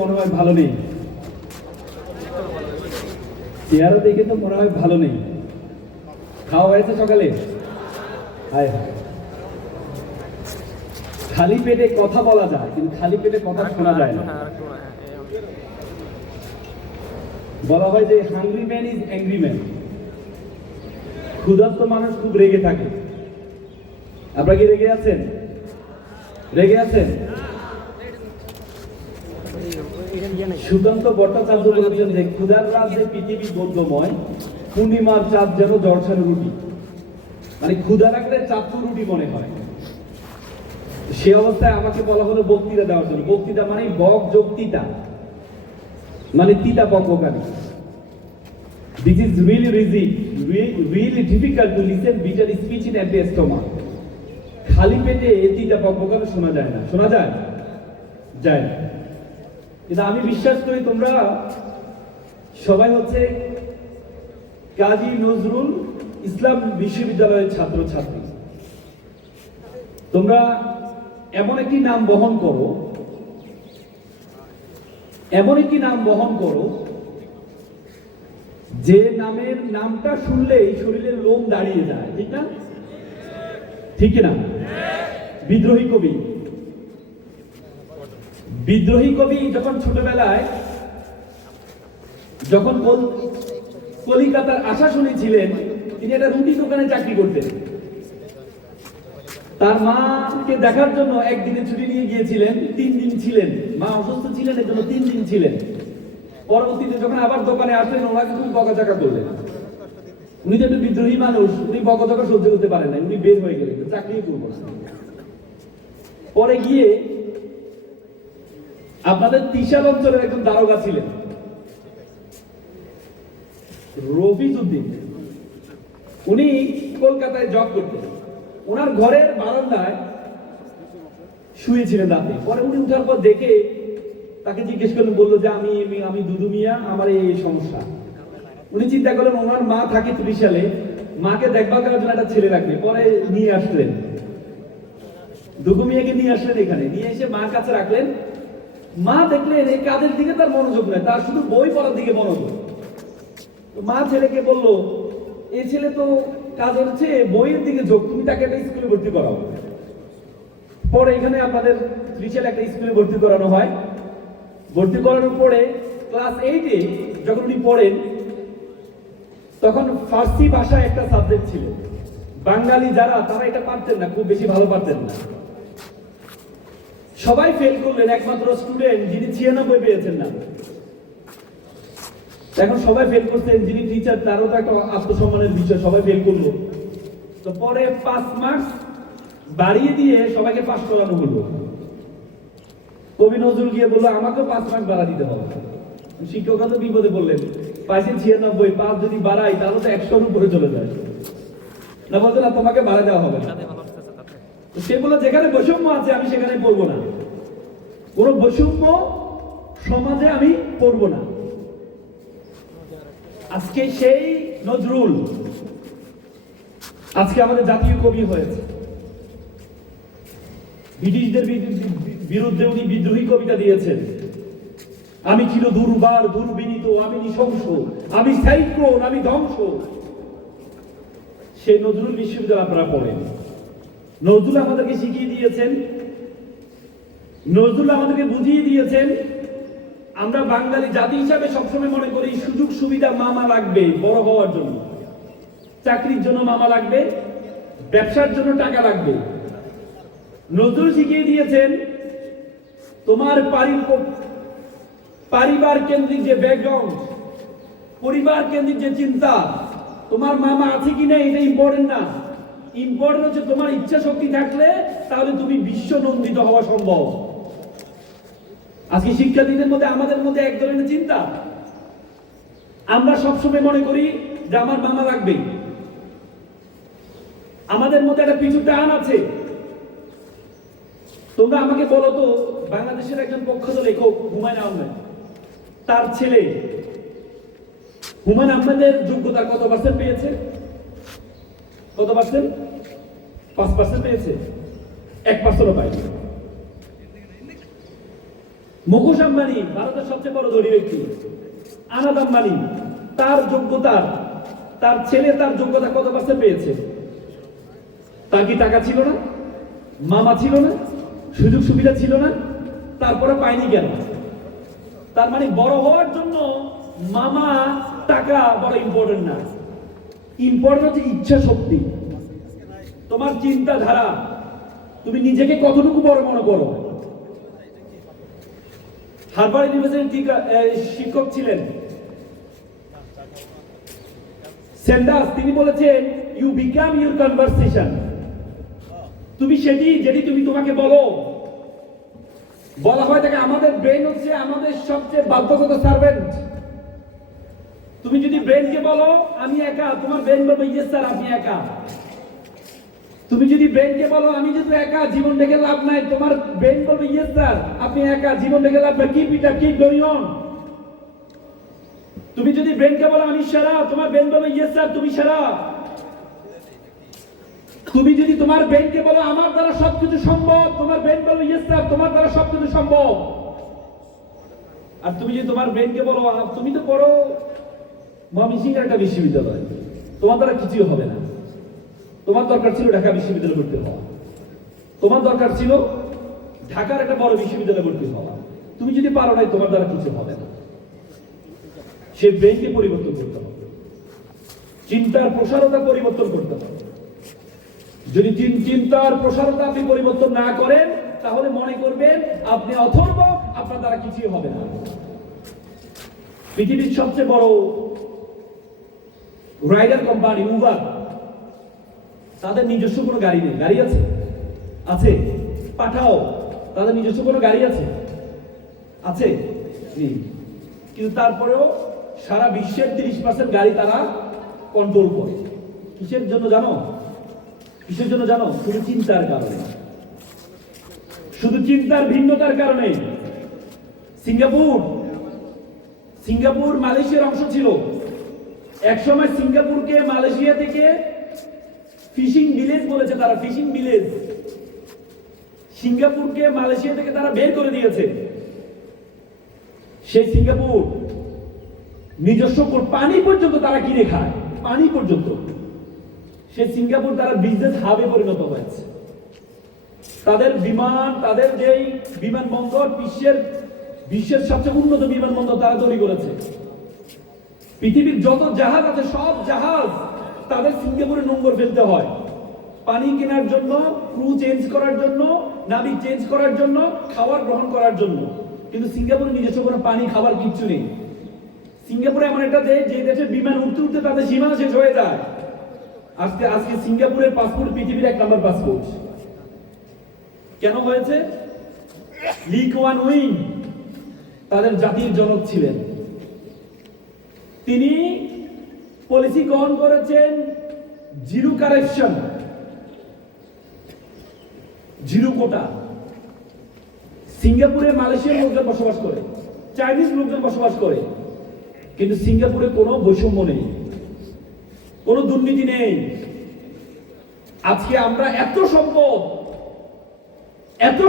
মনে হয় ভালো নেই, চেহারা দেখে তো মনে হয় ভালো নেই। খাওয়া হয়েছে সকালে? হায় হায়, খালি পেটে কথা বলা যায় কিন্তু খালি পেটে কথা শোনা যায় না। বলা হয় যে hungry man is angry man. ক্ষুধার্ত মানুষ খুব রেগে থাকে। আপনারা কি রেগে আছেন? রেগে আছেন? সুকান্ত ভট্টাচার্য বলেছেন যে ক্ষুধার রাজ্যে পৃথিবী গদ্যময়, পূর্ণিমার চাঁদ যেন জলসার রুটি। মানে ক্ষুধা রাখলে চাঁদ তো রুটি মনে হয়। সে অবস্থায় আমাকে বলা হলো বক্তৃতা দেওয়ার জন্য। বক্তৃতা মানে বক যোগ তিতা, মানে তিতা বকবকারী। This is really difficult to listen bitter speech in empty stomach. খালি পেটে তিতা বকবকারী শোনা যায় না। শোনা যায়? যায় না। কিন্তু আমি বিশ্বাস করি তোমরা সবাই হচ্ছে কাজী নজরুল ইসলাম বিশ্ববিদ্যালয়ের ছাত্র ছাত্রী। তোমরা এমন একটি নাম বহন করো, এমন একটি নাম বহন করো যে নামের নামটা শুনলেই শরীরের লোম দাঁড়িয়ে যায়। ঠিক না? ঠিক না? বিদ্রোহী কবি, বিদ্রোহী কবি যখন ছোটবেলায় যখন কলিকাতার আশাশুনি ছিলেন, তিনি একটা রুটি দোকানে চাকরি করতেন। তার মাকে দেখার জন্য একদিনের ছুটি নিয়ে গিয়েছিলেন, 3 দিন ছিলেন। মা অসুস্থ ছিলেন, এর জন্য 3 দিন ছিলেন। পরবর্তীতে যখন আবার দোকানে আসলেন, ওনাকে খুব বকাঝকা করলেন। উনি যে একটা বিদ্রোহী মানুষ, উনি বকাঝকা সহ্য করতে পারেন না, উনি বের হয়ে গেলেন, চাকরি করবো না। পরে গিয়ে আপনাদের তিশাল অঞ্চলের একজন দারোগা ছিলেন, রফিজউদ্দিন। উনি কলকাতায় জব করতেন। ওনার ঘরের বারান্দায় শুয়েছিলেন রাতে। পরে উনি উঠার পর দেখে তাকে জিজ্ঞেস করলেন, বললো যে আমি দুদু মিয়া, আমার এই সমস্যা। উনি চিন্তা করলেন ওনার মা থাকে ত্রিশালে, মাকে দেখভাল করার জন্য একটা ছেলে রাখবে। পরে নিয়ে আসলেন, দুদু মিয়াকে নিয়ে আসলেন এখানে, নিয়ে এসে মার কাছে রাখলেন। মা দেখলেন এই কাজের দিকে তার মনোযোগ নেই, তার শুধু বই পড়ার দিকে মনোযোগ। মা ছেলেকে বললো, এই ছেলে তো কাজ হচ্ছে বইয়ের দিকে যোগ, তুমি তাকে একটা স্কুলে ভর্তি করাও। পরে এখানে আপনাদের ত্রিশালে একটা স্কুলে ভর্তি করানো হয়। ভর্তি করানোর পরে ক্লাস 8-এ যখন উনি পড়েন, তখন ফার্সি ভাষা একটা সাবজেক্ট ছিল। বাঙালি যারা, তারা এটা পারতেন না, খুব বেশি ভালো পারতেন না। সবাই ফেল করলেন, একমাত্র স্টুডেন্ট যিনি 96 পেয়েছেন না। এখন সবাই ফেল করছেন, যিনি টিচার তারও তো একটা আত্মসম্মানের বিষয়, সবাই ফেল করলো। তো পরে 5 মার্কস বাড়িয়ে দিয়ে সবাইকে পাস করানো হলো। কবি নজরুল গিয়ে বললো আমাকেও 5 মার্ক বাড়া দিতে হবে। শিক্ষকরা তো বিপদে বললেন, পাইছেন 96, 5 যদি বাড়াই তাহলে তো 100-র উপরে চলে যায়। না, বলতো না তোমাকে বাড়া দেওয়া হবে না। সে বললো যেখানে বৈষম্য আছে আমি সেখানে পড়বো না, কোন বৈষম্য সমাজে আমি পড়বো না। আজকে সেই নজরুল আজকে আমাদের জাতীয় কবি হয়েছে। ব্রিটিশদের বিরুদ্ধে উনি বিদ্রোহী কবিতা দিয়েছেন। আমি ছিল দুর্বার দুর্বিনীত, আমি নৃশংস, আমি সাইক্লোন, আমি ধ্বংস। সেই নজরুল বিশ্ববিদ্যালয় আপনারা পড়েন। নজরুল আমাদেরকে শিখিয়ে দিয়েছেন, নজরুল আমাদেরকে বুঝিয়ে দিয়েছেন, আমরা বাঙালি জাতি হিসাবে সবসময় মনে করি সুযোগ সুবিধা মামা লাগবে বড় হওয়ার জন্য, চাকরির জন্য মামা লাগবে, ব্যবসার জন্য টাকা লাগবে। নজরুল শিখিয়ে দিয়েছেন তোমার পরিবার কেন্দ্রিক যে ব্যাকগ্রাউন্ড, পরিবার কেন্দ্রিক যে চিন্তা, তোমার মামা আছে কিনা এটা ইম্পর্টেন্ট না। ইম্পর্টেন্ট হচ্ছে তোমার ইচ্ছা শক্তি থাকলে তাহলে তুমি বিশ্ব নন্দিত হওয়া সম্ভব। আজকে শিক্ষার্থীদের মধ্যে, আমাদের মধ্যে এক ধরনের চিন্তা, আমরা সবসময় মনে করি যে আমার মামা লাগবে। আমাদের মধ্যে একটা পিছু টান আছে। তোমরা আমাকে বলো তো, বাংলাদেশের একজন প্রখ্যাত লেখক হুমায়ুন আহমেদ, তার ছেলে হুমায়ুন আহমেদের যোগ্যতা কত পার্সেন্ট পেয়েছে? কত পার্সেন্ট? 5% পেয়েছে, 1%ও পায়নি। মুকেশ আম্বানি ভারতের সবচেয়ে বড় ধনী ব্যক্তি, আনাদ আম্বানি তার যোগ্যতার, তার ছেলে তার যোগ্যতা কত পার্সেন্ট পেয়েছে? তার কি টাকা ছিল না? মামা ছিল না? সুযোগ সুবিধা ছিল না? তারপরে পায়নি কেন? তার মানে বড় হওয়ার জন্য মামা টাকা বড় ইম্পর্টেন্ট না, ইম্পর্টেন্ট হচ্ছে ইচ্ছা শক্তি, তোমার চিন্তাধারা, তুমি নিজেকে কতটুকু বড় মনে করো। হার্ভার্ড ইউনিভার্সিটির শিক্ষক ছিলেন স্যান্ডার্স, তিনি বলেছেন ইউ বিকাম ইউর কনভারসেশন। তুমি যেটি তুমি তোমাকে বলো। বলা হয় থাকে আমাদের ব্রেন হচ্ছে আমাদের সবচেয়ে বাধ্যগত সার্ভেন্ট। তুমি যদি ব্রেনকে বলো আমি একা, তোমার ব্রেন বলবে ইয়েস স্যার আপনি একা। তুমি যদি ব্রেনকে বলো আমি যেহেতু একা জীবন দেখে লাভ নাই, তোমার ব্রেন বলবে ইয়েস স্যার আপনি একা জীবন দেখে লাভ নাই, keep it up, keep going on. তুমি যদি ব্রেনকে বলো আমি সেরা, তোমার ব্রেন বলবে ইয়েস স্যার তুমি সেরা। তুমি যদি তোমার ব্রেনকে বলো আমার দ্বারা সবকিছু সম্ভব, তোমার ব্রেন বলবে ইয়েস স্যার তোমার দ্বারা সবকিছু সম্ভব। আর তুমি যদি তোমার ব্রেনকে বলো তুমি তো পড়ো ময়মনসিংহের একটা বিশ্ববিদ্যালয়, তোমার দ্বারা কিছুই হবে না, তোমার দরকার ছিল ঢাকা বিশ্ববিদ্যালয়ে ভর্তি হওয়া, তোমার দরকার ছিল ঢাকার একটা বড় বিশ্ববিদ্যালয়ে ভর্তি হওয়া, তুমি যদি পারো নাই তোমার দ্বারা কিছু হবে না। সে ব্রেনকে পরিবর্তন করতে হবে, চিন্তার প্রসারতা পরিবর্তন করতে হবে। যদি চিন্তার প্রসারতা আপনি পরিবর্তন না করেন তাহলে মনে করবেন আপনি অথর্ব, আপনার দ্বারা কিছুই হবে না। পৃথিবীর সবচেয়ে বড় রাইডার কোম্পানি উবার, তাদের নিজস্ব কোনো গাড়ি নেই। গাড়ি আছে? আছে। পাঠাও, তাদের নিজস্ব কোনো গাড়ি আছে? আছে? নেই। কিন্তু তারপরেও সারা বিশ্বের 30% গাড়ি তারা কন্ট্রোল করে। কিসের জন্য জানো? কিসের জন্য জানো? শুধু চিন্তার কারণে, শুধু চিন্তার ভিন্নতার কারণে। সিঙ্গাপুর মালয়েশিয়ার অংশ ছিল। একসময় সিঙ্গাপুরকে মালয়েশিয়া থেকে ফিশিং ভিলেজ বলেছে তারা, ফিশিং ভিলেজ। সিঙ্গাপুরকে মালয়েশিয়া থেকে তারা বের করে দিয়েছে। সেই সিঙ্গাপুর নিজস্ব পানি পর্যন্ত তারা কিনে খায়, পানি পর্যন্ত। সেই সিঙ্গাপুর তারা বিজনেস হাবে পরিণত হয়েছে। তাদের বিমান, তাদের যেই বিমানবন্দর বিশ্বের সবচেয়ে উন্নত বিমানবন্দর তারা তৈরি করেছে। পৃথিবীর যত জাহাজ আছে সব জাহাজ তাদের সিঙ্গাপুরে নোংর ফেলতে হয়, পানি কেনার জন্য, ক্রু চেঞ্জ করার জন্য, নাবিক চেঞ্জ করার জন্য, খাবার গ্রহণ করার জন্য। কিন্তু সিঙ্গাপুরে নিজস্ব কোনো পানি খাবার কিচ্ছু নেই। সিঙ্গাপুরে এমন একটা দেশ যে দেশের বিমান উঠতে উঠতে তাদের সীমানা শেষ হয়ে যায়। আজকে সিঙ্গাপুরের পাসপোর্ট পৃথিবীর 1 নম্বর পাসপোর্ট। কেন হয়েছে? লি কুয়ান ইউ তাদের জাতির জনক ছিলেন। তিনি পলিসি গ্রহণ করেছেন জিরো কারেকশন, জিরো কোটা। সিঙ্গাপুরে মালয়েশিয়ার লোকজন বসবাস করে, চাইনিজ লোকজন বসবাস করে, কিন্তু সিঙ্গাপুরে কোনো বৈষম্য নেই, কোনো দুর্নীতি নেই। আজকে আমরা এত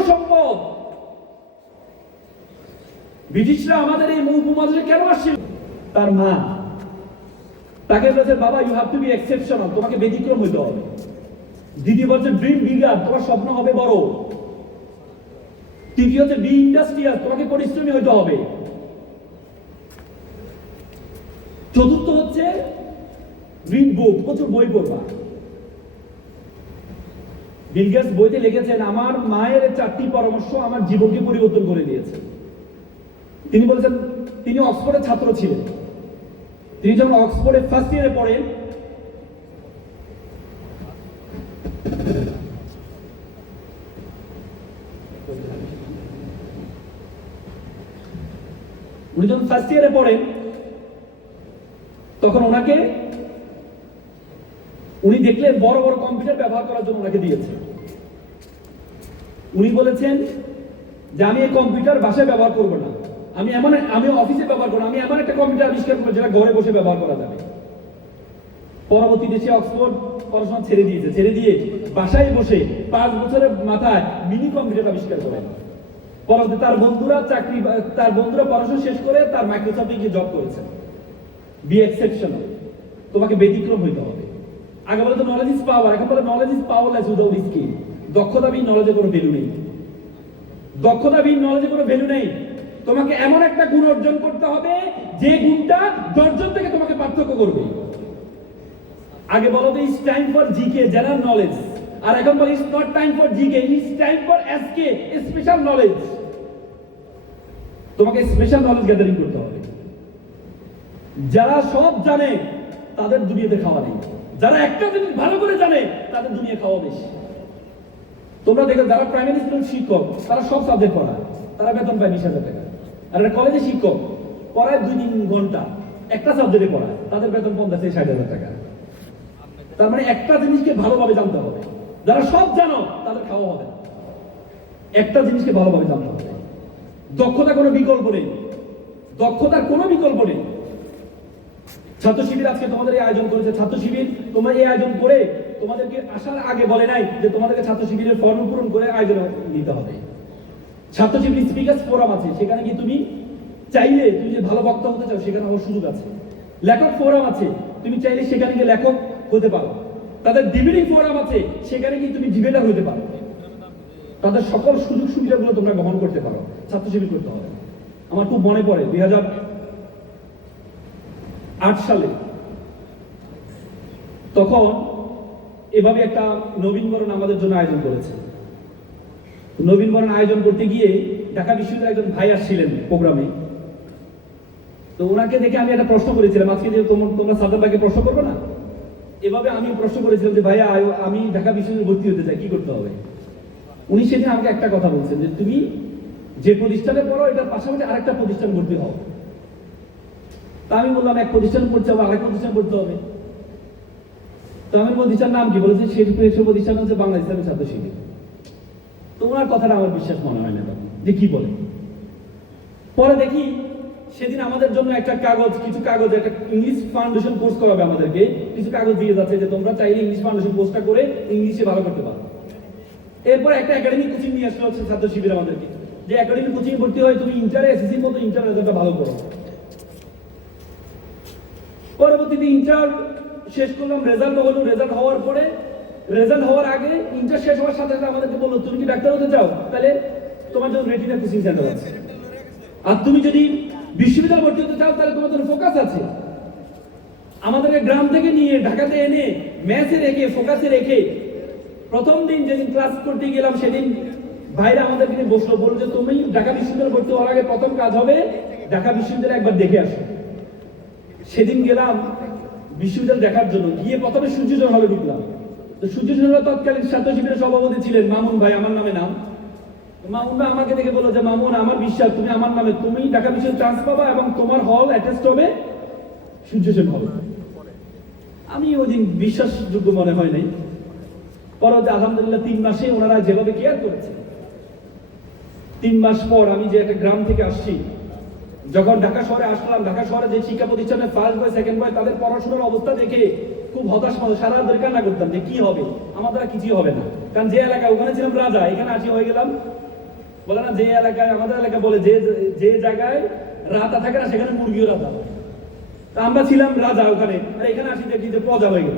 সম্পদ, ব্রিটিশরা আমাদের এই উপমহাদেশে কেন আসছিল? তার মা তাকে বলেছে বাবা you have to be exceptional, তোমাকে ব্যতিক্রম হইতে হবে। দ্বিতীয় বলছে ড্রিম বিগার, তোমার স্বপ্ন হবে বড়। তৃতীয় হচ্ছে বি ইন্ডাস্ট্রিয়াল, তোমাকে পরিশ্রমী হইতে হবে। চতুর্থ হচ্ছে রিড বুক, প্রচুর বই পড়বা। বিল গেটস বইতে লিখেছেন আমার মায়ের 4টি পরামর্শ আমার জীবনকে পরিবর্তন করে দিয়েছে। তিনি বলেছেন তিনি অক্সফোর্ডের ছাত্র ছিলেন। তিনি যখন অক্সফোর্ডে ফার্স্ট ইয়ারে পড়েন, উনি যখন ফার্স্ট ইয়ারে পড়েন তখন উনি দেখলেন বড় বড় কম্পিউটার ব্যবহার করার জন্য ওনাকে দিয়েছে। উনি বলেছেন যে আমি এই কম্পিউটার বাসায় ব্যবহার করবো না, আমি অফিসে ব্যবহার করবো, আমি এমন একটা কম্পিউটার আবিষ্কার করবো যেটা ঘরে বসে ব্যবহার করা যাবে। পরবর্তী দেশে অক্সফোর্ড পড়াশোনা ছেড়ে দিয়ে বাসায় বসে 5 বছরের মাথায় মিনি কম্পিউটার আবিষ্কার করেন। পরবর্তী তার বন্ধুরা পড়াশোনা শেষ করে তার মাইক্রোসফটে গিয়ে জব করেছে। বি এক্সেপশনাল, তোমাকে ব্যতিক্রম হইতে হবে। আগে বলে তো নলেজ ইজ পাওয়ার, এখন বলে knowledge is powerless without skill. দক্ষতাবিহীন নলেজে কোনো ভ্যালু নেই। দক্ষতাবিহীন নলেজে কোনো ভ্যালু নেই। তোমাকে এমন একটা গুণ অর্জন করতে হবে যে গুণটা 10 জন থেকে তোমাকে পার্থক্য করবে। আগে বলো তো it's time for GK, general knowledge, আর এখন বলো it's not time for GK, it's time for SK, special knowledge. তোমাকে স্পেশাল নলেজ গ্যাদারিং করতে হবে। যারা সব জানে তাদের দুনিয়াতে খাওয়া নেই, যারা একটা জিনিস ভালো করে জানে তাদের দুনিয়া খাওয়া বেশি। তোমরা দেখো যারা প্রাইমারি স্কুল শিক্ষক তারা সব সাবজেক্ট পড়ায়, তারা বেতন পায় 20,000 টাকা। আর একটা কলেজে শিক্ষক পড়ায় 2-3 ঘন্টা একটা সাবজেক্টে পড়ায়, তাদের বেতন 50,000-60,000 টাকা। তার মানে একটা জিনিসকে ভালোভাবে জানতে হবে। যারা সব জানো তাদের খাওয়া হবে না। একটা জিনিসকে ভালোভাবে জানতে হবে। দক্ষতা কোনো বিকল্প নেই, দক্ষতার কোনো বিকল্প নেই। ছাত্র শিবির আজকে তোমাদের এই আয়োজন করেছে। ছাত্র শিবির তোমরা এই আয়োজন করে তোমাদেরকে আসার আগে বলে নাই যে তোমাদেরকে ছাত্র শিবিরের ফর্ম পূরণ করে আয়োজন নিতে হবে। ছাত্র শিবির স্পিকার্স ফোরাম আছে, সেখানে কি তুমি চাইলে তুমি যে ভালো বক্তা হতে চাও সেখানে হওয়ার সুযোগ আছে। লেখক ফোরাম আছে, তুমি চাইলে সেখানে গিয়ে লেখক হতে পারো। তাদের ডিবেটিং ফোরাম আছে, সেখানে গিয়ে তুমি ডিবেটার হতে পারো। তাদের সকল সুযোগ সুবিধাগুলো তোমরা গ্রহণ করতে পারো। ছাত্র শিবির করতে হবে। আমার খুব মনে পড়ে 2008 সালে তখন এভাবে একটা নবীনবরণ আমাদের জন্য আয়োজন করেছে। নবীনবরণ আয়োজন করতে গিয়ে ঢাকা বিশ্ববিদ্যালয়ের একজন ভাই আসছিলেন প্রোগ্রামে। তো ওনাকে দেখে আমি একটা প্রশ্ন করেছিলাম, আজকে যে তোমরা সাদ্দাম ভাইকে প্রশ্ন করবো না, এভাবে আমি প্রশ্ন করেছিলাম যে ভাইয়া আমি ঢাকা বিশ্ববিদ্যালয়ে ভর্তি হতে চাই, কি করতে হবে? উনি সেদিন আমাকে একটা কথা বলছেন যে তুমি যে প্রতিষ্ঠানে পড়ো এটার পাশাপাশি আরেকটা প্রতিষ্ঠান ভর্তি হও। তা আমি বললাম এক প্রতিষ্ঠান পড়তে হবে, আরেক প্রতিষ্ঠান পড়তে হবে। তো আমি প্রতিষ্ঠান নাম কি বলেছি, সেই প্রতিষ্ঠান হচ্ছে বাংলা ইসলামী ছাত্র শিবির। তো ওনার কথাটা আমার বিশ্বাস মনে হয় না যে কি বলে। পরে দেখি সেদিন আমাদের জন্য একটা কিছু কাগজ একটা ইংলিশ ফাউন্ডেশন কোর্স করাবে আমাদেরকে, কিছু কাগজ দিয়ে যাচ্ছে যে তোমরা চাইলে ইংলিশ ফাউন্ডেশন কোর্সটা করে ইংলিশে ভালো করতে পারো। এরপর একটা একাডেমিক কোচিং নিয়ে আসলো হচ্ছে ছাত্র শিবির আমাদেরকে, যে একাডেমিক কোচিং ভর্তি হয় তুমি ইন্টারে এসএসসির মতো ইন্টার রেজাল্টটা ভালো করো। পরবর্তীতে ইন্টার শেষ করলাম, রেজাল্ট হলো। রেজাল্ট হওয়ার আগে ইন্টার শেষ হওয়ার সাথে সাথে আমাদেরকে বললো তুমি কি ডাক্তার হতে চাও, তাহলে তোমার জন্য রেটিনা কোচিং সেন্টার আছে। আর তুমি যদি বিশ্ববিদ্যালয় ভর্তি হতে চাও তাহলে তোমার জন্য ফোকাস আছে। আমাদেরকে গ্রাম থেকে নিয়ে ঢাকাতে এনে ম্যাথে রেখে ফোকাসে রেখে প্রথম দিন যেদিন ক্লাস করতে গেলাম সেদিন ভাইরা আমাদেরকে নিয়ে বসলো, বললো যে তুমি ঢাকা বিশ্ববিদ্যালয় ভর্তি হওয়ার আগে প্রথম কাজ হবে ঢাকা বিশ্ববিদ্যালয় একবার দেখে আসো। সেদিন গেলাম বিশ্ববিদ্যালয় দেখার জন্য, গিয়ে প্রথমে সূর্যজন হলে ঢুকলাম। তো সূর্যজন হলে তৎকালীন ছাত্র শিবিরের সভাপতি ছিলেন মামুন ভাই, আমার নামে নাম। মামুন ভাই আমাকে দেখে বললো যে মামুন আমার বিশ্বাস তুমি আমার নামে, তুমি ঢাকা বিশ্ববিদ্যালয়ে চান্স পাবা এবং তোমার হল অ্যাটেস্ট হবে সূর্যজন হল। আমি ওই দিন বিশ্বাসযোগ্য মনে হয় নাই। পরে আলহামদুলিল্লাহ 3 মাসে ওনারা যেভাবে কেয়ার করেছে। 3 মাস পর আমি যে একটা গ্রাম থেকে আসছি, যখন ঢাকা শহরে আসলাম, ঢাকা শহরে যে শিক্ষা প্রতিষ্ঠানে ফার্স্ট বয় সেকেন্ড বয় তাদের পড়াশোনার অবস্থা দেখে খুব হতাশ সারা রাত কান্না করতাম যে কি হবে, আমার দ্বারা কিছুই হবে না। কারণ যে এলাকা ওখানে ছিলাম রাজা, এখানে আসি হয়ে গেলাম বলে না, যে এলাকায় আমাদের এলাকা বলে যে জায়গায় রাজা থাকে না সেখানে মুরগিও রাজা। তা আমরা ছিলাম রাজা ওখানে, আর এখানে আসি দেখি যে প্রজা হয়ে গেল।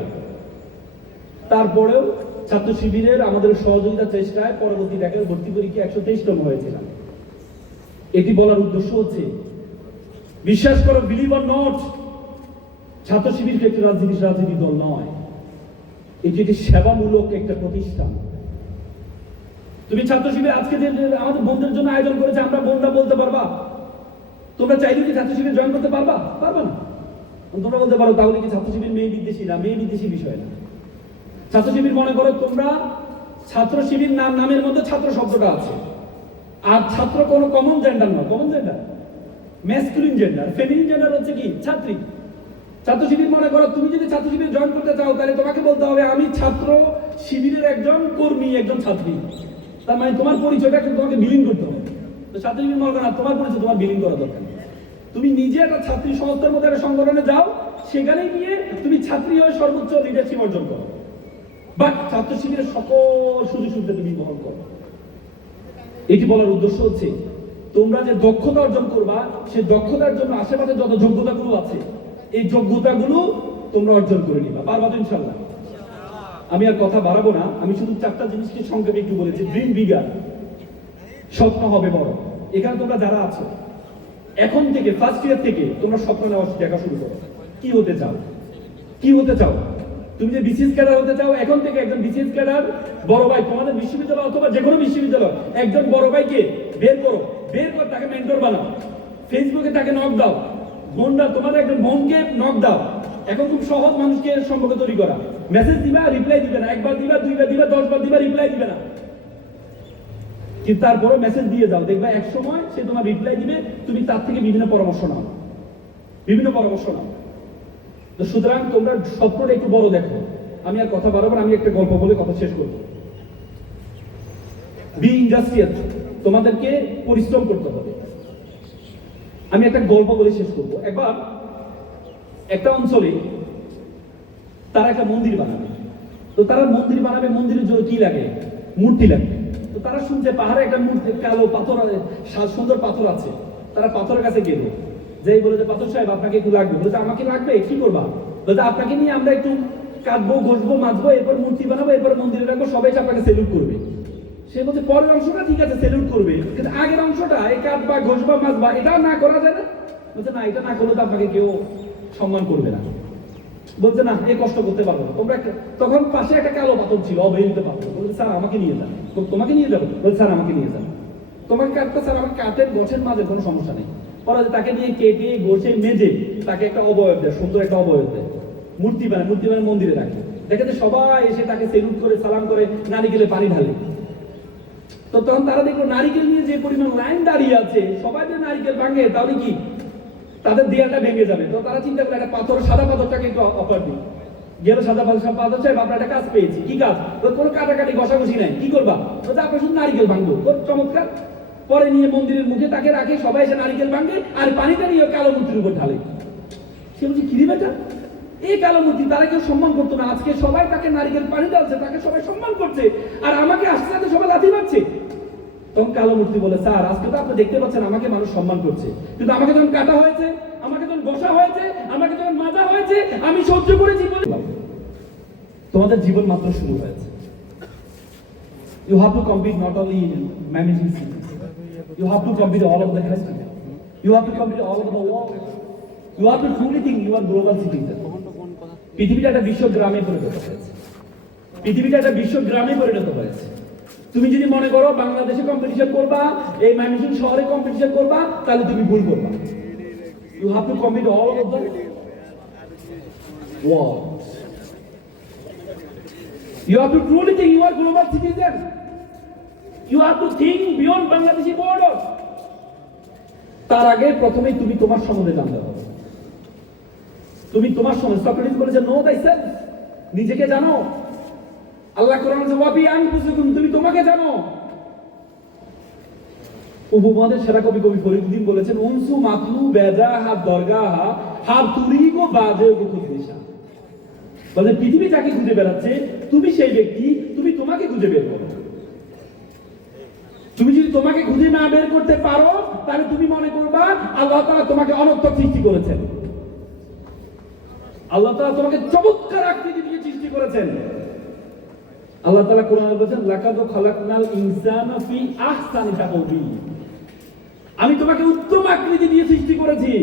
তারপরেও ছাত্র শিবিরের আমাদের সহযোগিতার চেষ্টায় পরবর্তী ঢাকার ভর্তি পরীক্ষা 123তম হয়েছিলাম। এটি বলার উদ্দেশ্য হচ্ছে, বিশ্বাস করো, বিলিভ অর নট, ছাত্র শিবির একটা রাজনীতি দল নয়, এটি একটি সেবামূলক একটা প্রতিষ্ঠান। তুমি ছাত্র শিবির আজকে যে আমাদের বন্ধুদের জন্য আয়োজন করেছে, আমরা বোনরা বলতে পারবা তোমরা চাইলে কি ছাত্র শিবির জয়েন করতে পারবা? পারবা না। তোমরা বলতে পারো তাহলে কি ছাত্র শিবির মেয়ে বিদ্বেষী? না, মেয়ে বিদ্বেষী বিষয় না। ছাত্র শিবির মনে করো তোমরা ছাত্র শিবির নামের মধ্যে ছাত্র শব্দটা আছে, আর ছাত্র কোনো কমন জেন্ডার না, common gender masculine gender, feminine gender হচ্ছে কি ছাত্রী। ছাত্র শিবির মনে করো তুমি যদি ছাত্র শিবির জয়েন করতে চাও তাহলে তোমাকে বলতে হবে আমি ছাত্র শিবিরের একজন কর্মী, একজন ছাত্রী। তার মানে তোমার পরিচয়টা কিন্তু তোমাকে বিলীন করতে হবে। তো ছাত্র শিবির মনে করো না, তোমার পরিচয় তোমার বিলীন করা দরকার। তুমি নিজে একটা ছাত্রী সংস্থার মধ্যে একটা সংগঠনে যাও, সেখানে গিয়ে তুমি ছাত্রী হয়ে সর্বোচ্চ লিডারশিপ অর্জন করো, বাট ছাত্র শিবিরের সকল সুযোগ সুবিধা তুমি বহন করো। এটি বলার উদ্দেশ্য হচ্ছে তোমরা যে দক্ষতা অর্জন করবা সেই দক্ষতার জন্য আশেপাশে যত যোগ্যতাগুলো আছে এই যোগ্যতাগুলো তোমরা অর্জন করে নিবা, পারবা তো ইনশাআল্লাহ? আমি আর কথা বাড়াবো না, আমি শুধু চারটা জিনিসকে সংক্ষেপে একটু বলেছি। ড্রিম বিগার, স্বপ্ন হবে বড়। এখানে তোমরা যারা আছো এখন থেকে ফার্স্ট ইয়ার থেকে তোমরা স্বপ্ন নেওয়া দেখা শুরু করো। কি হতে চাও? কি হতে চাও? তুমি যে বিসিএস ক্যাডার হতে চাও, এখন থেকে একজন বিসিএস ক্যাডার বড় ভাই তোমাদের বিশ্ববিদ্যালয় অথবা যে কোনো বিশ্ববিদ্যালয় একজন বড় ভাইকে বের করো, বের করে তাকে মেন্টর বানাও, ফেসবুকে তাকে নক দাও, বোনরা তোমাদের একজন বোনকে নক দাও। এখন খুব সহজ মানুষকে সম্পর্ক তৈরি করা, মেসেজ দিবা রিপ্লাই দিবে না, একবার দিবা, দুইবার দিবা, 10 বার দিবা, রিপ্লাই দিবে না, কিন্তু তারপরে মেসেজ দিয়ে যাও, দেখবা এক সময় সে তোমার রিপ্লাই দিবে, তুমি তার থেকে বিভিন্ন পরামর্শ নাও, বিভিন্ন পরামর্শ নাও। তো সুতরাং তোমরা স্বপ্নটা একটু বড় দেখো। আমি আর কথা বাড়াবো না, আমি একটা গল্প বলে কথা শেষ করব। বি ইন্ডাস্ট্রিয়াল, তোমাদেরকে পরিশ্রম করতে হবে। আমি একটা গল্প বলে শেষ করব। একবার একটা অঞ্চলে তারা একটা মন্দির বানাবে। তো তারা মন্দির বানাবে, মন্দিরের জন্য কি লাগে? মূর্তি লাগে। তো তারা শুনছে পাহাড়ে একটা মূর্তি, কালো পাথর, সুন্দর পাথর আছে। তারা পাথরের কাছে গেল, যেই বলে যে পাথর সাহেব আপনাকে একটু লাগবে। বলে আমাকে লাগবে, কি করবা? বলে আপনাকে নিয়ে আমরা একটু কাটবো, ঘষবো, মাজবো, এরপর মূর্তি বানাবো, এরপর মন্দিরে রাখবো, সবাই আপনাকে সেলুট করবে। সে বলছে পরের অংশটা ঠিক আছে, সেলুট করবে, কিন্তু আগের অংশটা এই কাটবা, ঘষবা, মাজবা, এটা না করা যায় না? বলছে না, এটা না করলে তো আপনাকে কেউ সম্মান করবে না। বলছে না, এই কষ্ট করতে পারবো না তোমরা। তখন পাশে একটা কালো পাথর ছিল, অবহেলিত পাথর। বলছে স্যার আমাকে নিয়ে যান। তোমাকে নিয়ে যাবো? বলছে স্যার আমাকে নিয়ে যান। তোমাকে কাটতে স্যার, আমাকে কাটের গোছের মাঝে কোনো সমস্যা নেই। পরে তাকে নিয়ে কেটে গোছে মেজে তাকে একটা অবয়ব দেয়, সুন্দর একটা অবয়ব দেয়, মূর্তি বানায়, মূর্তি বানায় মন্দিরে রাখে। দেখে যে সবাই এসে তাকে সেলুট করে, সালাম করে, নারিকেলে পানি ঢালে। তো তখন তারা দেখলো নারিকেল নিয়ে যে পরিমাণ লাইন দাঁড়িয়ে আছে, সবাই যে নারিকেল ভাঙে, তাহলে কি তাদের দেয়ালটা ভেঙে যাবে। তো তারা চিন্তা করে একটা পাথর, সাদা পাথরটাকে একটু অফার দিই। গেল সাদা পাথর চাই, আপনার একটা কাজ পেয়েছি। কি কাজ? কোনো কাটাকাটি ঘষাঘষি নাই, কি করবা? আপনার শুধু নারিকেল ভাঙবো। চমৎকার। পরে নিয়ে মন্দিরের মুখে তাকে রাখে, সবাই এসে নারিকেল ভাঙে, আর পানিটা নিয়ে কালো মূর্তির উপর ঢালে। সে বলছে কি রে বেটা, এই কালো মূর্তি তারা কেউ সম্মান করতো না, আজকে সবাই তাকে নারিকেল পানি ঢালছে, তাকে সবাই সম্মান করছে, আর আমাকে আস্তে আস্তে সবাই লাথি মারছে। তখন কালো মূর্তি বলে স্যার, আজকে তো আপনি দেখতে পাচ্ছেন আমাকে মানুষ সম্মান করছে, কিন্তু আমাকে যখন কাটা হয়েছে, আমাকে যখন বসা হয়েছে, আমাকে যখন মাজা হয়েছে, আমি সহ্য করে জীবন। তোমাদের জীবন মাত্র শুরু হয়েছে। You have to compete not only in managing cities. You have to compete all over the country. You have to compete all over the world. You have to truly think you are global citizen. পৃথিবীটা একটা বিশ্ব গ্রামে পরিণত হয়েছে। পৃথিবীটা একটা বিশ্ব গ্রামে পরিণত হয়েছে। তুমি যদি মনে করো বাংলাদেশে কম্পিটিশন করবা, এই ময়মনসিংহ শহরে কম্পিটিশন করবা, তাহলে তুমি ভুল করবা। You have to compete all over the world. You have to truly think you are global citizen. You have to think beyond Bangladeshi borders. তার আগে প্রথমেই তুমি তোমার সম্বন্ধে জানতে হবে। তুমি তোমার সম্বন্ধে, সক্রেটিস বলেছে নো thyself, নিজেকে জানো। আল্লাহ কোরআনে বলেছে ওয়াবি আনফুসিকুম, তুমি তোমাকে জানো। উপমহাদের সেরা কবি ফরিদুদ্দীন বলেছেন উনসু মাতলু বেজা হাত দরগাহা হাত তুরিগো বাজে খুঁজেশা। বলে পৃথিবী যাকে খুঁজে বেড়াচ্ছে, তুমি সেই ব্যক্তি, তুমি তোমাকে খুঁজে বের করো। তুমি যদি তোমাকে খুঁজে না বের করতে পারো, তাহলে তুমি মনে করবা আল্লাহ তাআলা তোমাকে অনর্থক সৃষ্টি করেছেন। আল্লাহ তাআলা তোমাকে চমৎকার আকৃতি দিয়ে সৃষ্টি করেছেন। আল্লাহ তাআলা কোরআনে বলেছেন লাকাদ খালাকনাল ইনসানা ফি আহসানি তাকওয়িম, আমি তোমাকে উত্তম আকৃতি দিয়ে সৃষ্টি করেছি।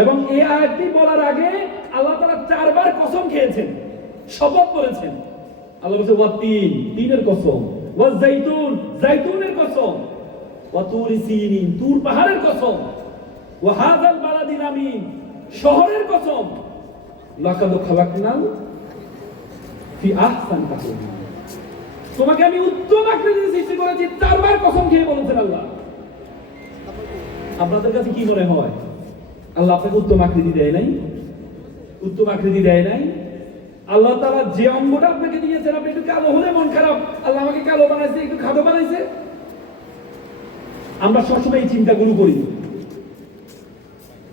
এবং এই আয়াতটি বলার আগে আল্লাহ তাআলা 4 বার কসম খেয়েছেন, শপথ করেছেন। আল্লাহ বলেছে ওয়াতিন, তিনের কসম, ওয়াজাইতুন, জাইতুনের কসম, ওয়া তুরি সিনিন, তুর পাহাড়ের কসম, ওয়া হাযাল বালাদিল আমিন, শহরের কসম। লাকাদ খালাকনাল ফি আহসানি তাকওয়িম, তোমাকে আমি উত্তম আকৃতিতে সৃষ্টি করেছি। 4 বার কসম খেয়ে বলেছেন আল্লাহ। আপনাদের কাছে কি মনে হয় আল্লাহ আপনাকে উত্তম আকৃতি দেয় নাই? উত্তম আকৃতি দেয় নাই। আল্লাহ তাআলা যে অঙ্গটা আপনাকে দিয়েছেন, আপনি একটু কালো হলে মন খারাপ, আল্লাহ আমাকে কালো বানাইছে, একটু খাদো বানাইছে। আমরা সবসময় এই চিন্তাগুলো করি,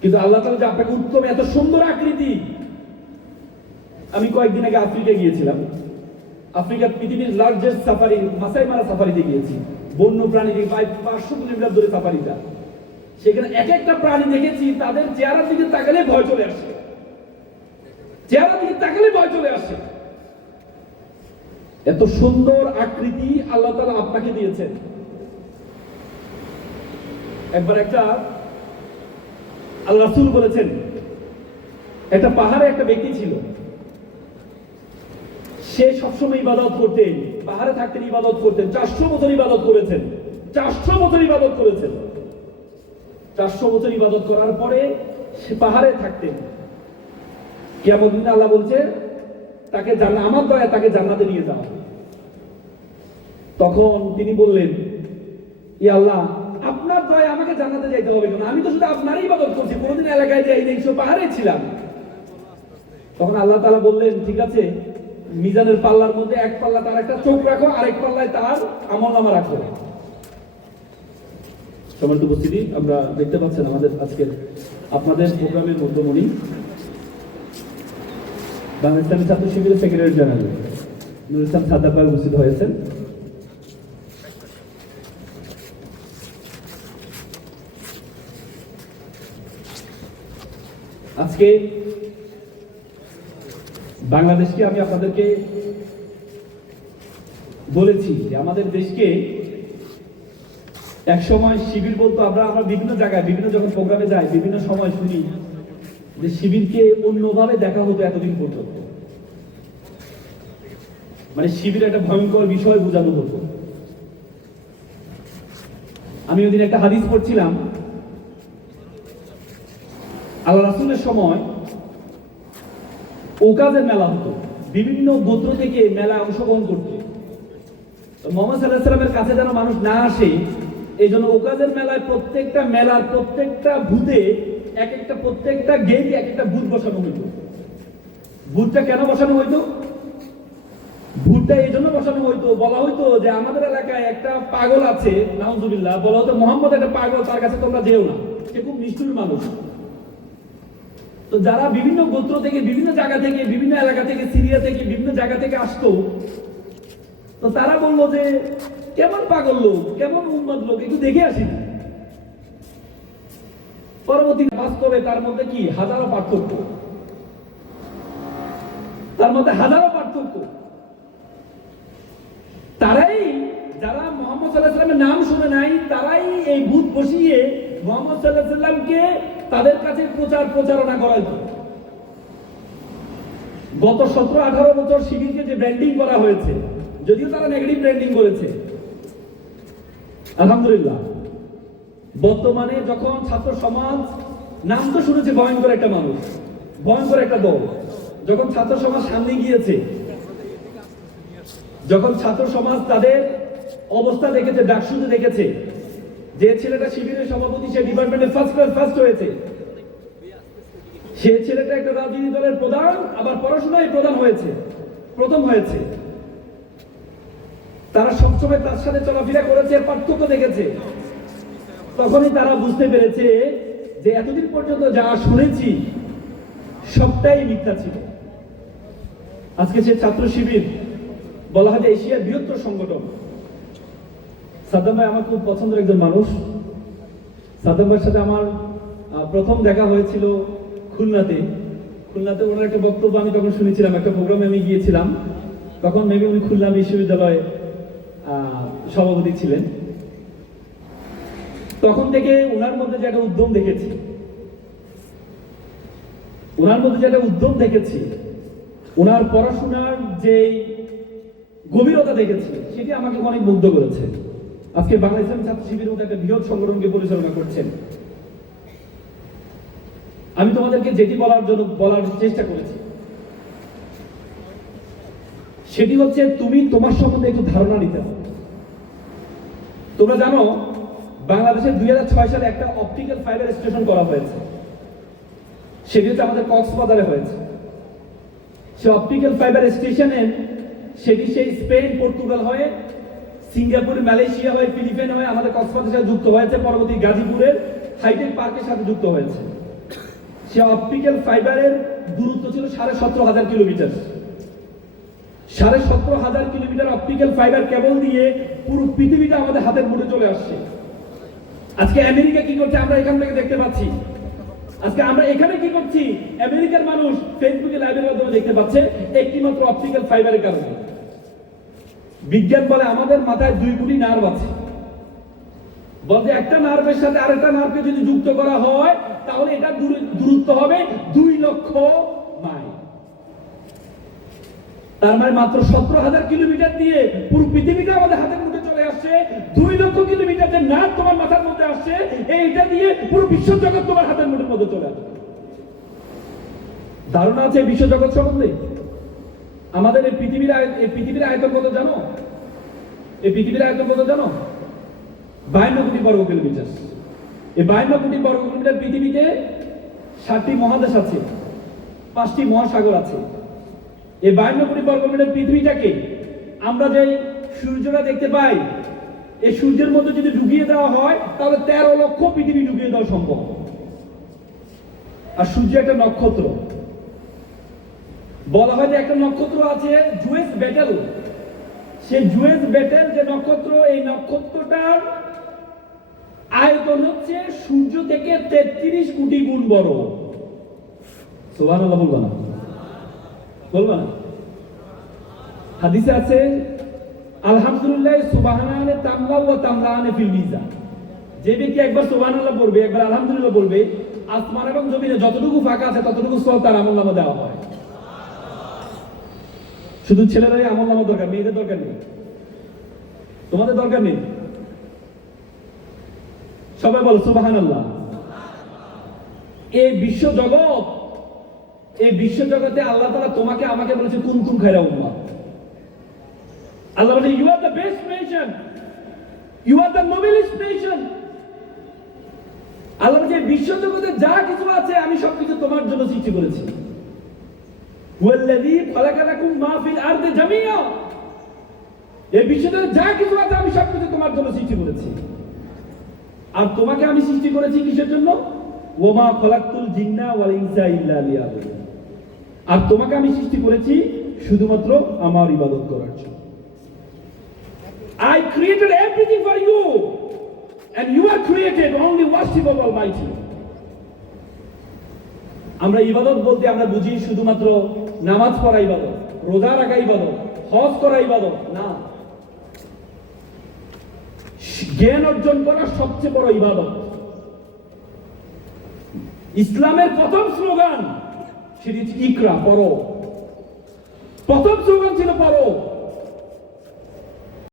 কিন্তু আল্লাহ তাআলা যে আপনাকে উত্তম, এত সুন্দর আকৃতি। আমি কয়েকদিন আগে আফ্রিকা গিয়েছিলাম। আফ্রিকার পৃথিবীর লার্জেস্ট সাফারি, মাসাই মারা সাফারিতে গিয়েছি। বন্য প্রাণী প্রায় 500 কিলোমিটার দূরে সাফারিটা। সেখানে এক একটা প্রাণী দেখেছি তাদের চেহারার দিকে তাকালে ভয় চলে আসে, চেহারার দিকে তাকালে ভয় চলে আসে। এত সুন্দর আকৃতি আল্লাহ তাআলা আপনাকে দিয়েছেন। একবার একটা আল্লাহ রাসূল বলেছেন, একটা পাহাড়ে একটা ব্যক্তি ছিল, সে সবসময় ইবাদত করতেন, পাহাড়ে থাকতেন, ইবাদত করতেন, 400 বছর ইবাদত করেছেন, 400 বছর ইবাদত করেছেন। 400 বছর ইবাদত করার পরে সে পাহাড়ে থাকতেন। কিয়ামত দিনে আল্লাহ বলছে তাকে জান্নাত, আমার দয়া তাকে জান্নাতে নিয়ে যাও। তখন তিনি বললেন, ইয়া আল্লাহ, আপনার দয়া আমাকে জান্নাতে যাইতে হবে কেন? আমি তো শুধু আপনারই ইবাদত করছি, কোনোদিন এলাকায় যাই নাই, সব পাহাড়ে ছিলাম। তখন আল্লাহ তাআলা বললেন, ঠিক আছে, মিজানের পাল্লার মধ্যে এক পাল্লা তার একটা চোখ রাখো, আরেক পাল্লায় তার আমলনামা রাখো। সম্মানিত উপস্থিতি, আমরা দেখতে পাচ্ছেন আমাদের আজকের আপনাদের প্রোগ্রামের মধ্যমণি বাংলাদেশ ইসলামী ছাত্র শিবিরের সেক্রেটারি জেনারেল নুরুল ইসলাম সাদ্দাক ভাই উপস্থিত হয়েছেন। আজকে বাংলাদেশকে আমি আপনাদেরকে বলেছি যে আমাদের দেশকে এক সময় শিবির বলতো, আমরা বিভিন্ন জায়গায় বিভিন্ন যখন প্রোগ্রামে যাই বিভিন্ন সময় শুনি যে শিবিরকে অন্যভাবে দেখা হতো এতদিন পর্যন্ত, মানে শিবির একটা ভয়ঙ্কর বিষয় বোঝানো হতো। আমি ওইদিন একটা হাদিস পড়ছিলাম, আল্লাহ রাসূলের সময় ওকাজের মেলা হতো, বিভিন্ন গোত্র থেকে মেলা অংশগ্রহণ করতে। মুহাম্মদ সাল্লাল্লাহু আলাইহি ওয়াসাল্লামের কাছে যেন মানুষ না আসে, এই জন্য ওকাজের মেলায় প্রত্যেকটা মেলার প্রত্যেকটা বুথে প্রত্যেকটা গেটে এক একটা বুথ বসানো হইতো। বুথটা কেন বসানো হইতো? বুথটা এই জন্য বসানো হইতো, বলা হইতো যে আমাদের এলাকায় একটা পাগল আছে, নাউজুবিল্লাহ, বলা হতো মোহাম্মদ একটা পাগল, তার কাছে তোমরা যেও না, সে খুব নিষ্ঠুর মানুষ। তো যারা বিভিন্ন গোত্র থেকে, বিভিন্ন জায়গা থেকে, বিভিন্ন এলাকা থেকে, সিরিয়া থেকে, বিভিন্ন জায়গা থেকে আসতো, তো তারা বললো যে কেমন পাগল লোক, কেমন উন্মাদ লোক, একটু দেখে আসি। পরবর্তী বাস্তবে তার মধ্যে কি হাজারো পার্থক্য, তার মধ্যে হাজারো পার্থক্য। তারাই, যারা মুহাম্মদ সাল্লাল্লাহু আলাইহি ওয়াসাল্লামের নাম শুনে নাই, তারাই এই ভূত বসিয়ে মুহাম্মদ সাল্লাল্লাহু আলাইহি ওয়াসাল্লামকে তাদের কাছে প্রচারণা করাইতো। গত 17-18 বছর শিবিরকে যে ব্র্যান্ডিং করা হয়েছে, যদিও তারা নেগেটিভ ব্র্যান্ডিং করেছে, আলহামদুলিল্লাহ, বর্তমানে যখন ছাত্র সমাজ, নাম তো শুনেছে ভয়ঙ্কর একটা মানুষ, ভয়ঙ্কর একটা দল, যখন ছাত্র সমাজ সামনে গিয়েছে, যখন ছাত্র সমাজ তাদের অবস্থা দেখেছে, ডাকসুতে দেখেছে, যে ছেলেটা শিবিরের সভাপতি, সে ডিপার্টমেন্টে ফার্স্ট হয়েছে, সে ছেলেটা একটা রাজনীতি দলের প্রধান, আবার পড়াশোনায় প্রধান হয়েছে, প্রথম হয়েছে, তারা সবসময় তার সাথে চলাফেরা করেছে, পার্থক্য দেখেছে। তখনই তারা বুঝতে পেরেছে যে এতদিন পর্যন্ত যা শুনেছি সবটাই মিথ্যা ছিল। আজকে সে ছাত্র শিবির বলা হয় যে এশিয়ার বৃহত্তর সংগঠন। সাদ্দাম ভাই আমার খুব পছন্দের একজন মানুষ। সাদ্দাম ভাইয়ের সাথে আমার প্রথম দেখা হয়েছিল খুলনাতে। ওনার একটা বক্তব্য আমি তখন শুনেছিলাম, একটা প্রোগ্রামে আমি গিয়েছিলাম, তখন মেবি উনি খুলনা বিশ্ববিদ্যালয়ে সভাপতি ছিলেন। তখন থেকে ওনার মধ্যে যে একটা উদ্যম দেখেছি, ওনার পড়াশোনার যে গভীরতা দেখেছি, সেটি আমাকে অনেক মুগ্ধ করেছে। আজকে বাংলাদেশ ইসলামী ছাত্র শিবিরের মতো একটা বৃহৎ সংগঠনকে পরিচালনা করছেন। আমি তোমাদেরকে যেটি বলার চেষ্টা করেছি, সেটি হচ্ছে তুমি তোমার সম্বন্ধে একটু ধারণা নিতে হবে। তোমরা জানো বাংলাদেশে 2006 সালে একটা অপটিক্যাল ফাইবার স্টেশন করা হয়েছে, সেটি হচ্ছে আমাদের কক্সবাজারে হয়েছে। সে অপটিক্যাল ফাইবার স্টেশনে সেটি সেই স্পেন, পর্তুগাল হয়ে, সিঙ্গাপুর, মালয়েশিয়া হয়ে, ফিলিপাইন হয়ে আমাদের কক্সবাজারের সাথে যুক্ত হয়েছে, পরবর্তী গাজীপুরের হাইটেক পার্কের সাথে যুক্ত হয়েছে। সে অপটিক্যাল ফাইবারের দূরত্ব ছিল 17,500 kilometre. 17,500 kilometre optical fibre cable দিয়ে পুরো পৃথিবীটা আমাদের হাতের মুঠে চলে আসছে। আজকে আমেরিকা কি করছে আমরা এখান থেকে দেখতে পাচ্ছি। আজকে আমরা এখানে কি করছি, আমেরিকার মানুষ ফেসবুকে লাইভের মাধ্যমে দেখতে পাচ্ছে, একটি মাত্র অপটিক্যাল ফাইবারের কারণে। বিজ্ঞান বলে আমাদের মাথায় 2 কোটি নার্ভ আছে, বলতে একটা নার্ভের সাথে আরেকটা নার্ভকে যদি যুক্ত করা হয় তাহলে এটা দূরত্ব হবে 2 লক্ষ মাইল। তার মানে মাত্র 17,000 কিলোমিটার দিয়ে পুরো পৃথিবীটা আমাদের হাতের মুঠে চলে আসছে। 2 লক্ষ কিলোমিটার যে নার্ভ তোমার মাথার মধ্যে আসছে, এইটা দিয়ে পুরো বিশ্ব জগৎ তোমার হাতের মুঠের মধ্যে চলে আসছে। ধারণা আছে বিশ্ব জগৎ সম্বন্ধে? আমাদের এই পৃথিবীর আয়তন কত জানো? এই পৃথিবীর আয়তন কত জানো? 52 কোটি বর্গ কিলোমিটার। এই 52 কোটি বর্গ কিলোমিটার পৃথিবীতে 7টি মহাদেশ আছে, 5টি মহাসাগর আছে। এই 52 কোটি বর্গ কিলোমিটার পৃথিবীটাকে আমরা যে সূর্যটা দেখতে পাই, এই সূর্যের মধ্যে যদি ঢুকিয়ে দেওয়া হয় তাহলে 13 লক্ষ পৃথিবী ঢুকিয়ে দেওয়া সম্ভব। আর সূর্য একটা নক্ষত্র। বলা হয় যে একটা নক্ষত্র আছে জুয়েস ব্যাটেল। সেই জুয়েস ব্যাটেল যে নক্ষত্র, এই নক্ষত্রটার আয়তন হচ্ছে সূর্য থেকে 33 কোটি গুণ বড়। সুবহানাল্লাহ বলবা না? বলবা না? হাদিসে আছে আলহামদুলিল্লাহ সুবহানানে তামলা ওয়া তামলানে ফিল মিজান। যে ব্যক্তি একবার সুবহানাল্লাহ বলবে, একবার আলহামদুলিল্লাহ বলবে, আসমান এবং জমিনে যতটুকু ফাঁকা আছে ততটুকু সওয়াব তার আমলনামা দেওয়া হয়। শুধু ছেলেরাই আমলনামা দরকার, মেয়েদের দরকার নেই। তোমাদের দরকার নেই। সবাই বলো সুবহানাল্লাহ। এই বিশ্ব জগতে আল্লাহ তাআলা তোমাকে আমাকে বলেছে কুনতুম খায়রা উম্মাহ। আল্লাহ বলে you are the best nation, you are the noblest nation. আল্লাহ বলে বিশ্ব জগতে যা কিছু আছে আমি সবকিছু তোমার জন্য সৃষ্টি করেছি। ওয়াল্লাযী খালাকা লাকুম মা ফিল আরদি জামিআ। এই বিশ্বতে যা কিছু আছে আমি সবকিছু তোমার জন্য সৃষ্টি করেছি। আর তোমাকে আমি সৃষ্টি করেছি কিসের জন্য? ওমা খালাকতুল জিন্না ওয়াল ইনসা ইল্লা লিয়াবুদুন। আর তোমাকে আমি সৃষ্টি করেছি শুধুমাত্র আমার ইবাদত করার জন্য। I created everything for you and you are created only worship of Almighty. আমরা ইবাদত বলতে আমরা বুঝি শুধুমাত্র নামাজ পড়া ইবাদত, রোজা রাখা ইবাদত, হজ করা ইবাদত না। জ্ঞান অর্জন করা সবচেয়ে বড় ইবাদত। ইসলামের প্রথম স্লোগান সেটি ইকরা, পড়ো। প্রথম স্লোগান ছিল পড়ো।